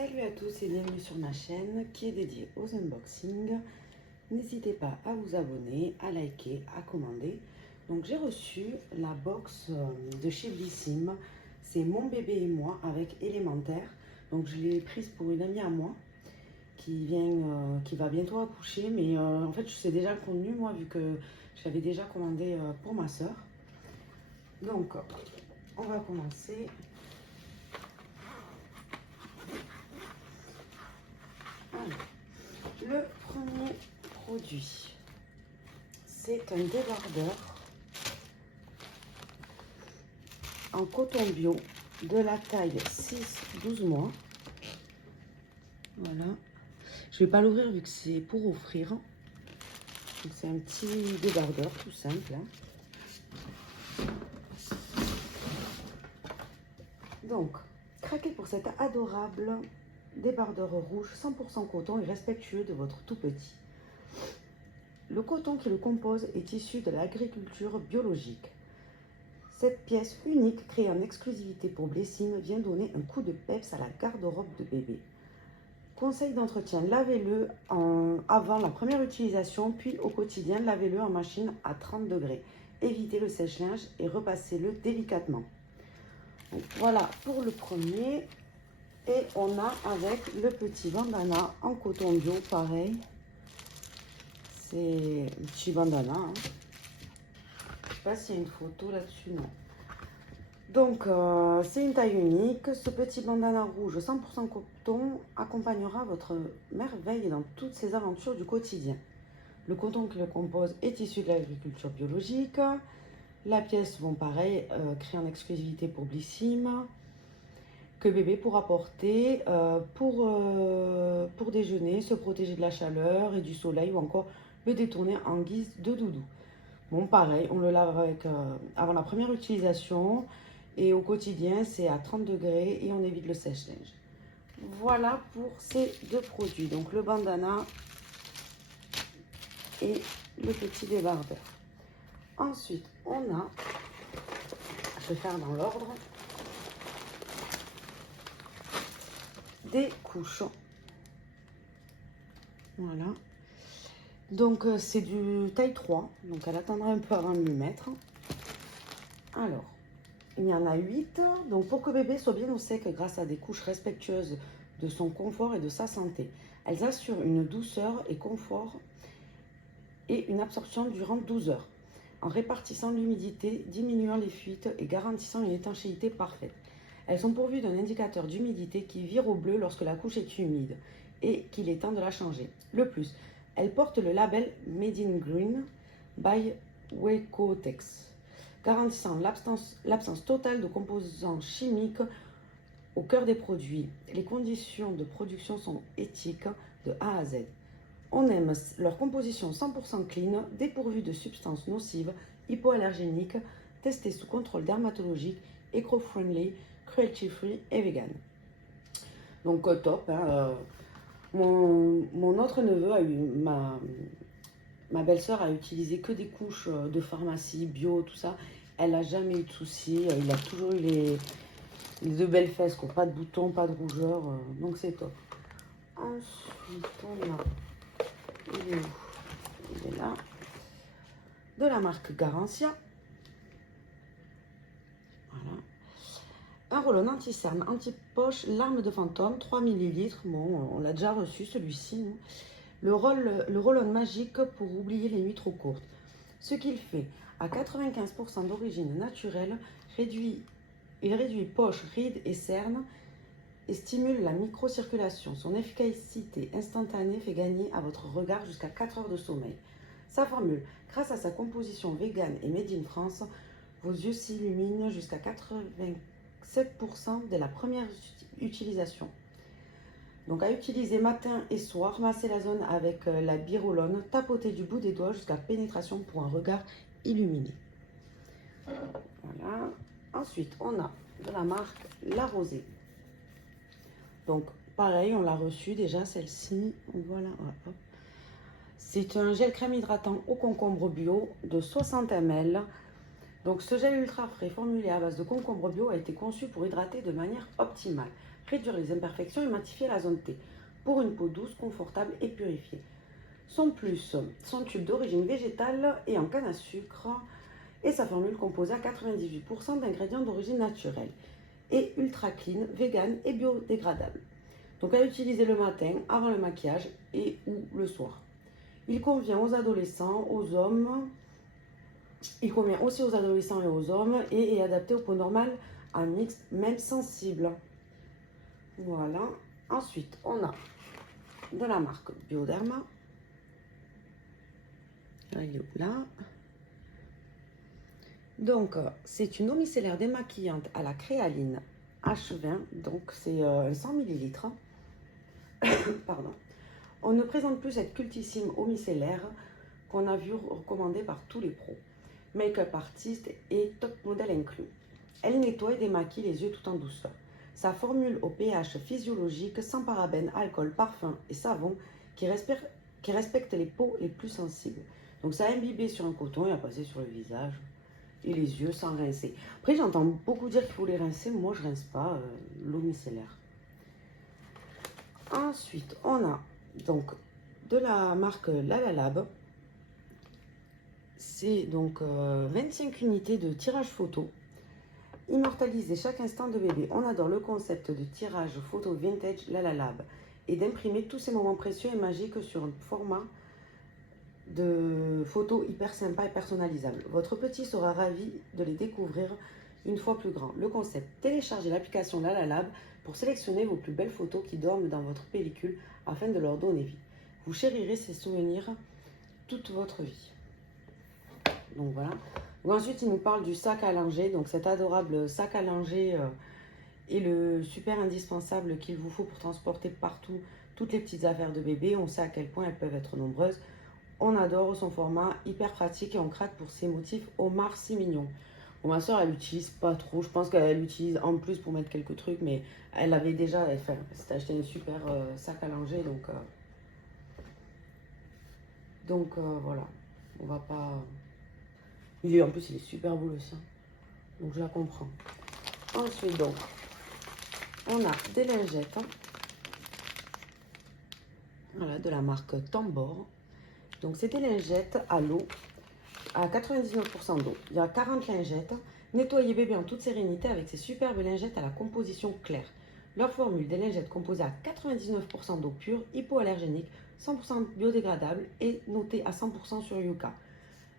Salut à tous et bienvenue sur ma chaîne qui est dédiée aux unboxings. N'hésitez pas à vous abonner, à liker, à commander. Donc j'ai reçu la box de chez Blissim. C'est Mon bébé et moi avec élémentaire. Donc je l'ai prise pour une amie à moi qui va bientôt accoucher. Mais en fait je sais déjà le contenu moi vu que je l'avais déjà commandé pour ma soeur. Donc on va commencer. Alors, le premier produit, c'est un débardeur en coton bio de la taille 6-12 mois. Voilà. Je ne vais pas l'ouvrir vu que c'est pour offrir. Donc c'est un petit débardeur tout simple. Donc, craquez pour cet adorable débardeur rouge 100% coton et respectueux de votre tout petit. Le coton qui le compose est issu de l'agriculture biologique. Cette pièce unique, créée en exclusivité pour Blissim, vient donner un coup de peps à la garde-robe de bébé. Conseil d'entretien, lavez-le avant la première utilisation, puis au quotidien, lavez-le en machine à 30 degrés. Évitez le sèche-linge et repassez-le délicatement. Donc, voilà pour le premier. Et on a avec le petit bandana en coton bio, pareil. C'est un petit bandana. Je ne sais pas s'il y a une photo là-dessus, non. Donc, c'est une taille unique. Ce petit bandana rouge 100% coton accompagnera votre merveille dans toutes ses aventures du quotidien. Le coton qui le compose est issu de l'agriculture biologique. La pièce, bon pareil, créée en exclusivité pour Blissim, que bébé pourra porter pour déjeuner, se protéger de la chaleur et du soleil ou encore le détourner en guise de doudou. Bon, pareil, on le lave avant la première utilisation et au quotidien, c'est à 30 degrés et on évite le sèche-linge. Voilà pour ces deux produits, donc le bandana et le petit débardeur. Ensuite, on a, je vais faire dans l'ordre, des couches. Voilà. Donc, c'est du taille 3, donc elle attendra un peu avant de lui mettre. Alors, il y en a 8, donc pour que bébé soit bien au sec grâce à des couches respectueuses de son confort et de sa santé. Elles assurent une douceur et confort et une absorption durant 12 heures, en répartissant l'humidité, diminuant les fuites et garantissant une étanchéité parfaite. Elles sont pourvues d'un indicateur d'humidité qui vire au bleu lorsque la couche est humide et qu'il est temps de la changer. Le plus, elles portent le label Made in Green by Wecotex, garantissant l'absence totale de composants chimiques au cœur des produits. Les conditions de production sont éthiques de A à Z. On aime leur composition 100% clean, dépourvue de substances nocives, hypoallergéniques, testées sous contrôle dermatologique, eco-friendly, cruelty-free et vegan. Donc top. Hein, mon autre neveu a eu ma belle-sœur a utilisé que des couches de pharmacie, bio, tout ça. Elle n'a jamais eu de soucis. Il a toujours eu les deux belles fesses, quoi. Pas de boutons, pas de rougeur. Donc c'est top. Ensuite, on a... Il est où? Il est là. De la marque Garantia. Voilà. Un roll-on anti-cerne, anti-poche, larme de fantôme, 3 ml. Bon, on l'a déjà reçu celui-ci. Le roll-on magique pour oublier les nuits trop courtes. Ce qu'il fait à 95% d'origine naturelle, il réduit poche, rides et cernes et stimule la microcirculation. Son efficacité instantanée fait gagner à votre regard jusqu'à 4 heures de sommeil. Sa formule, grâce à sa composition vegan et made in France, vos yeux s'illuminent jusqu'à 87% dès la première utilisation. Donc à utiliser matin et soir, massez la zone avec la birolone, tapotez du bout des doigts jusqu'à pénétration pour un regard illuminé. Voilà. Ensuite, on a de la marque La Rosée. Donc pareil, on l'a reçu déjà celle-ci. Voilà. C'est un gel crème hydratant au concombre bio de 60 ml. Donc ce gel ultra frais formulé à base de concombre bio a été conçu pour hydrater de manière optimale. réduire les imperfections et matifier la zone T pour une peau douce, confortable et purifiée. Son tube d'origine végétale et en canne à sucre et sa formule composée à 98% d'ingrédients d'origine naturelle et ultra clean, vegan et biodégradable. Donc à utiliser le matin, avant le maquillage et ou le soir. Il convient aux adolescents, aux hommes. Il convient aussi aux adolescents et aux hommes et est adapté aux peaux normales à mixte, même sensibles. Voilà. Ensuite, on a de la marque Bioderma. Là. Donc, c'est une eau micellaire démaquillante à la créaline H20. Donc, c'est 100 ml. Pardon. On ne présente plus cette cultissime eau micellaire qu'on a vu recommandée par tous les pros, make-up artistes et top modèles inclus. Elle nettoie et démaquille les yeux tout en douceur. Sa formule au pH physiologique, sans parabènes, alcool, parfum et savon, qui respecte les peaux les plus sensibles. Donc ça a imbibé sur un coton et a passé sur le visage et les yeux sans rincer. Après j'entends beaucoup dire qu'il faut les rincer, moi je rince pas l'eau micellaire. Ensuite on a donc de la marque Lalalab. C'est donc 25 unités de tirage photo. Immortaliser chaque instant de bébé. On adore le concept de tirage photo vintage Lalalab et d'imprimer tous ces moments précieux et magiques sur un format de photos hyper sympa et personnalisable. Votre petit sera ravi de les découvrir une fois plus grand. Le concept, téléchargez l'application Lalalab pour sélectionner vos plus belles photos qui dorment dans votre pellicule afin de leur donner vie. Vous chérirez ces souvenirs toute votre vie. Donc voilà. Donc ensuite, il nous parle du sac à langer. Donc cet adorable sac à langer est le super indispensable qu'il vous faut pour transporter partout toutes les petites affaires de bébé. On sait à quel point elles peuvent être nombreuses. On adore son format, hyper pratique et on craque pour ses motifs homard si mignon. Bon, ma soeur, elle l'utilise pas trop. Je pense qu'elle l'utilise en plus pour mettre quelques trucs, mais elle avait déjà, elle s'était acheté un super sac à langer. Donc voilà, on va pas... En plus, il est super beau le sien. Donc, je la comprends. Ensuite, donc, on a des lingettes. Voilà, de la marque Tambor. Donc, c'est des lingettes à l'eau, à 99% d'eau. Il y a 40 lingettes. Nettoyez bébé en toute sérénité avec ces superbes lingettes à la composition claire. Leur formule, des lingettes composées à 99% d'eau pure, hypoallergénique, 100% biodégradable et notée à 100% sur Yuka.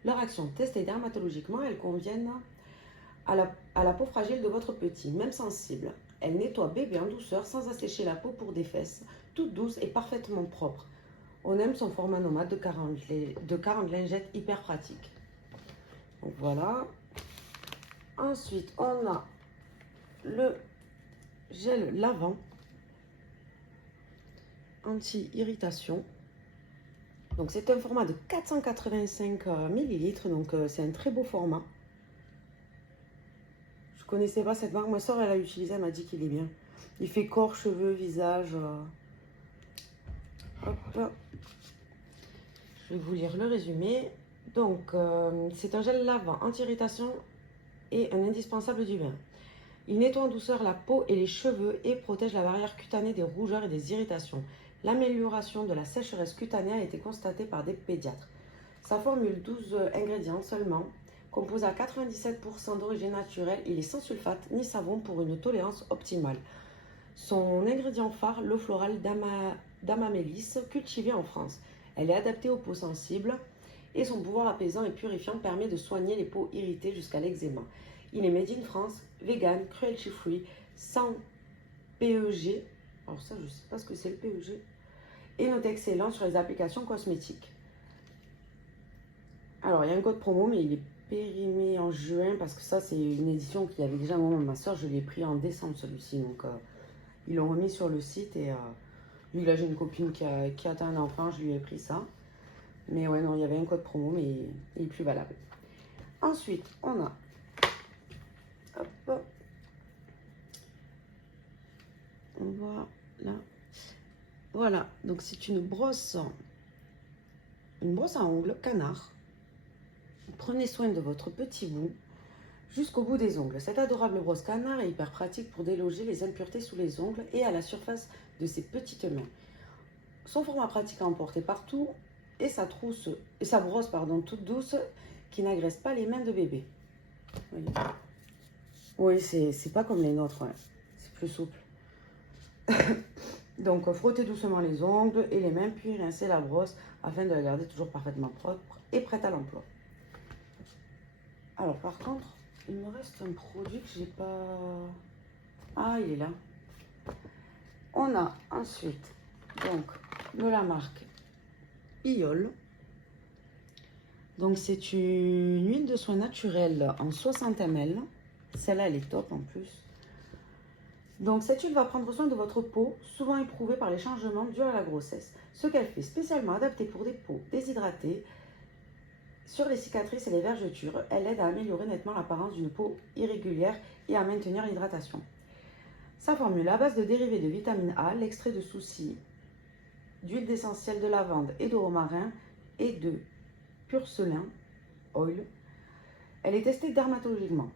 Leur action testée dermatologiquement, elles conviennent à la peau fragile de votre petit, même sensible. Elles nettoient bébé en douceur sans assécher la peau pour des fesses, toute douce et parfaitement propre. On aime son format nomade de 40 lingettes hyper pratique. Donc voilà. Ensuite, on a le gel lavant anti-irritation. Donc c'est un format de 485 ml, donc c'est un très beau format. Je connaissais pas cette marque, ma soeur elle l'a utilisé, elle m'a dit qu'il est bien. Il fait corps, cheveux, visage. Hop. Je vais vous lire le résumé. Donc c'est un gel lavant anti-irritation et un indispensable du bain. Il nettoie en douceur la peau et les cheveux et protège la barrière cutanée des rougeurs et des irritations. L'amélioration de la sécheresse cutanée a été constatée par des pédiatres. Sa formule 12 ingrédients seulement, composée à 97% d'origine naturelle, il est sans sulfate ni savon pour une tolérance optimale. Son ingrédient phare, l'eau florale d'Amamélis, cultivée en France. Elle est adaptée aux peaux sensibles et son pouvoir apaisant et purifiant permet de soigner les peaux irritées jusqu'à l'eczéma. Il est made in France, vegan, cruelty free, sans PEG. Alors ça, je ne sais pas ce que c'est le PEG. Et note excellent sur les applications cosmétiques. Alors, il y a un code promo, mais il est périmé en juin parce que ça, c'est une édition qu'il y avait déjà. Moi, ma soeur, je l'ai pris en décembre celui-ci. Donc, ils l'ont remis sur le site. Et vu que là, j'ai une copine qui a atteint un enfant, je lui ai pris ça. Mais ouais, non, il y avait un code promo, mais il est plus valable. Ensuite, on a... Hop. Voilà, donc c'est une brosse à ongles canard. Prenez soin de votre petit bout. jusqu'au bout des ongles. Cette adorable brosse canard est hyper pratique pour déloger les impuretés sous les ongles et à la surface de ses petites mains. Son format pratique à emporter partout et sa brosse toute douce qui n'agresse pas les mains de bébé. Oui, c'est pas comme les nôtres, ouais. C'est plus souple. Donc, frottez doucement les ongles et les mains, puis rincez la brosse afin de la garder toujours parfaitement propre et prête à l'emploi. Alors, par contre, il me reste un produit que j'ai pas... Ah, il est là. On a ensuite, donc, de la marque Iol. Donc, c'est une huile de soin naturelle en 60 ml. Celle-là, elle est top en plus. Donc, cette huile va prendre soin de votre peau, souvent éprouvée par les changements dus à la grossesse. Ce qu'elle fait spécialement adaptée pour des peaux déshydratées, sur les cicatrices et les vergetures, elle aide à améliorer nettement l'apparence d'une peau irrégulière et à maintenir l'hydratation. Sa formule à base de dérivés de vitamine A, l'extrait de souci, d'huile d'essentiel de lavande et de romarin et de purcelin oil. Elle est testée dermatologiquement.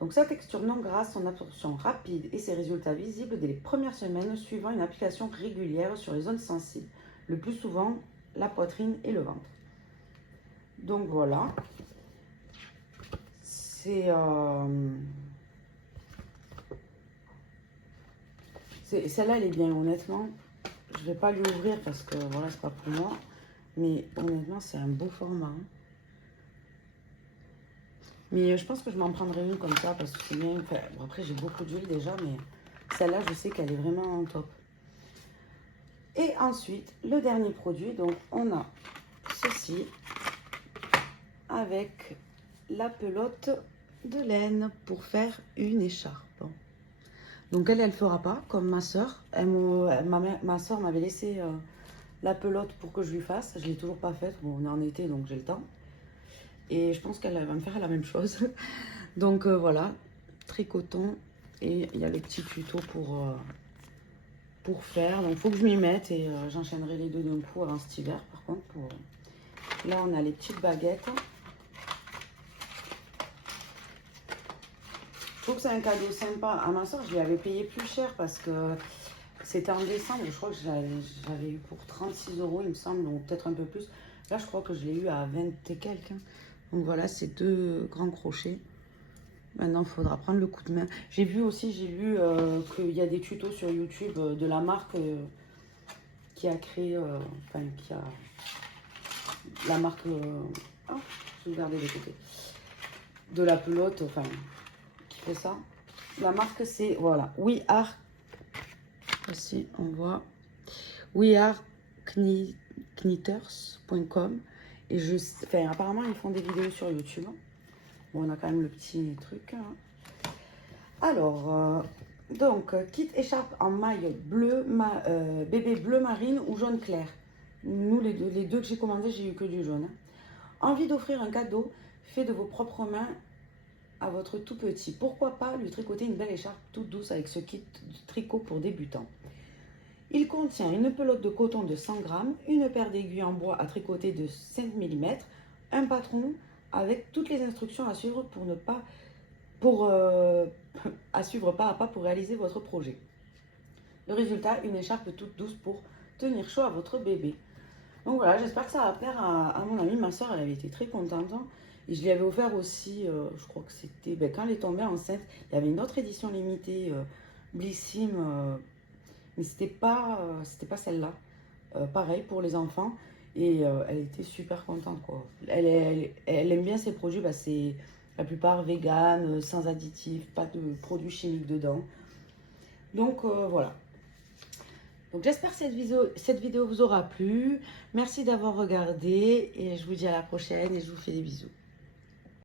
Donc sa texture non grasse, son absorption rapide et ses résultats visibles dès les premières semaines suivant une application régulière sur les zones sensibles, le plus souvent la poitrine et le ventre. Donc voilà, celle-là elle est bien, honnêtement. Je vais pas l'ouvrir parce que voilà, c'est pas pour moi, mais honnêtement c'est un beau format. Mais je pense que je m'en prendrai une comme ça parce que c'est bien. Enfin, bon, après j'ai beaucoup d'huile déjà, mais celle-là je sais qu'elle est vraiment top. Et ensuite le dernier produit, donc on a ceci avec la pelote de laine pour faire une écharpe. Donc elle fera pas comme ma soeur. Ma soeur m'avait laissé la pelote pour que je lui fasse. Je l'ai toujours pas faite. Bon, on est en été donc j'ai le temps. Et je pense qu'elle va me faire la même chose. Donc voilà, tricoton. Et il y a le petit tuto pour faire. Donc il faut que je m'y mette et j'enchaînerai les deux d'un coup avant cet hiver. Par contre, là on a les petites baguettes. Je trouve que c'est un cadeau sympa. À ma soeur, je lui avais payé plus cher parce que c'était en décembre. Je crois que j'avais eu pour 36 €, il me semble, donc peut-être un peu plus. Là, je crois que je l'ai eu à 20 et quelques. Donc voilà, c'est 2 grands crochets. Maintenant, il faudra prendre le coup de main. J'ai lu qu'il y a des tutos sur YouTube de la marque qui a créé, la marque, je vais regarder de côté, de la pelote, qui fait ça. La marque, c'est, voilà, We Are, ici, on voit, weareknitters.com. Et apparemment, ils font des vidéos sur YouTube. Bon, on a quand même le petit truc. Alors, donc, kit écharpe en maille bleu, bébé bleu marine ou jaune clair. Nous, les deux que j'ai commandés, j'ai eu que du jaune. Envie d'offrir un cadeau fait de vos propres mains à votre tout petit. Pourquoi pas lui tricoter une belle écharpe toute douce avec ce kit de tricot pour débutants. Il contient une pelote de coton de 100 g, une paire d'aiguilles en bois à tricoter de 5 mm, un patron avec toutes les instructions à suivre à suivre pas à pas pour réaliser votre projet. Le résultat, une écharpe toute douce pour tenir chaud à votre bébé. Donc voilà, j'espère que ça va plaire à mon amie. Ma soeur, elle avait été très contente. Et je lui avais offert aussi, je crois que c'était, quand elle est tombée enceinte, il y avait une autre édition limitée, Blissim, mais c'était pas celle-là. Pareil pour les enfants. Et elle était super contente, quoi. Elle aime bien ces produits, c'est la plupart vegan, sans additifs, pas de produits chimiques dedans. Donc voilà. Donc j'espère que cette vidéo vous aura plu. Merci d'avoir regardé et je vous dis à la prochaine et je vous fais des bisous.